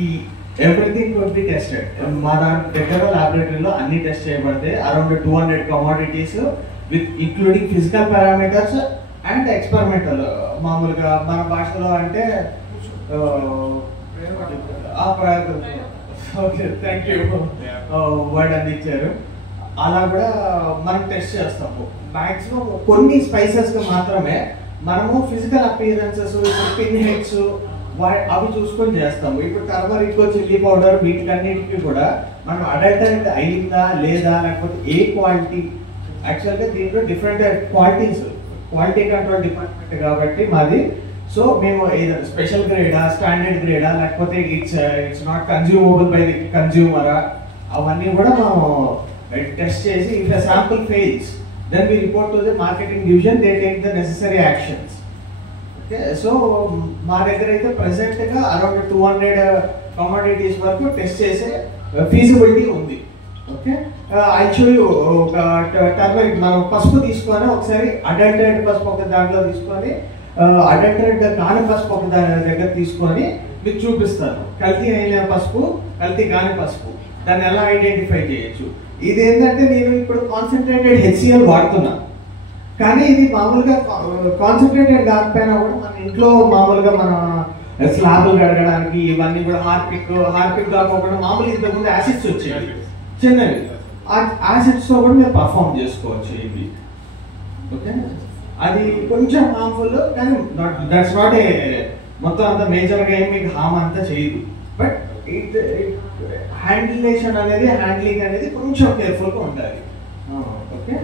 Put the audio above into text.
ఈ everything could be tested. మన దగ్గర లాబొరేటరీలో అన్ని టెస్ట్ చేయబడతాయి. Around 200 commodities with including physical parameters and experimental. మామూలుగా మన భాషలో అంటే థ్యాంక్ యూ వర్డ్ అందించారు. అలా కూడా మనం టెస్ట్ చేస్తాము. మ్యాక్సిమం కొన్ని స్పైసెస్కి మాత్రమే మనము ఫిజికల్ అపియరెన్సెస్, పిన్ హెడ్స్ అవి చూసుకొని చేస్తాము. ఇప్పుడు టర్మరిక్, చిల్లీ పౌడర్ వీటికన్నిటికీ కూడా మనం అడల్టరేట్ అయిందా లేదా, లేకపోతే ఏ క్వాలిటీ. యాక్చువల్గా దీంట్లో different qualities, quality control department కాబట్టి మాది. సో మేము ఏదైనా స్పెషల్ గ్రేడా, స్టాండర్డ్ గ్రేడా, లేకపోతే it's not consumable by the కన్జ్యూమరా, అవన్నీ కూడా మనం టెస్ట్ చేసి if a sample fails then we report to the marketing division, they take the necessary actions. Okay, so మా దగ్గర అయితే ప్రెసెంట్గా అరౌండ్ 200 కమోడిటీస్ వరకు టెస్ట్ చేసే ఫీజిబిలిటీ ఉంది. Okay, I show you. ఒక టర్మరిక్ మనం పసుపు తీసుకొని ఒకసారి అడల్టరేట్ పసుపు ఒక దాంట్లో తీసుకొని, అడల్టరేట్ కాని పసుపు ఒక దాని దగ్గర తీసుకొని మీకు చూపిస్తాను. కల్తీ అయిన పసుపు, కల్తీ కాని పసుపు, దాన్ని ఎలా ఐడెంటిఫై చేయొచ్చు. ఇదేంటంటే నేను ఇప్పుడు కాన్సన్ట్రేటెడ్ HCl వాడుతున్నా, కానీ ఇది మామూలుగా కాన్సన్ట్రేటెడ్ కాకపోయినా కూడా మన ఇంట్లో మామూలుగా మన స్లాబులు కడగడానికి ఇవన్నీ కూడా హార్పిక్ కాకుండా మామూలుగా ఇంతకుముందు యాసిడ్స్ వచ్చేవి చిన్నవి, ఆ యాసిడ్స్తో కూడా మీరు పర్ఫామ్ చేసుకోవచ్చు ఇవి. ఓకే, అది కొంచెం హార్మ్ఫుల్, కానీ దట్స్ నాట్ ఏ మొత్తం అంత మేజర్గా ఏం మీకు హామ్ అంతా చేయదు. బట్ హ్యాండిలేషన్ అనేది, హ్యాండ్లింగ్ అనేది కొంచెం కేర్ఫుల్గా ఉండాలి. ఓకే,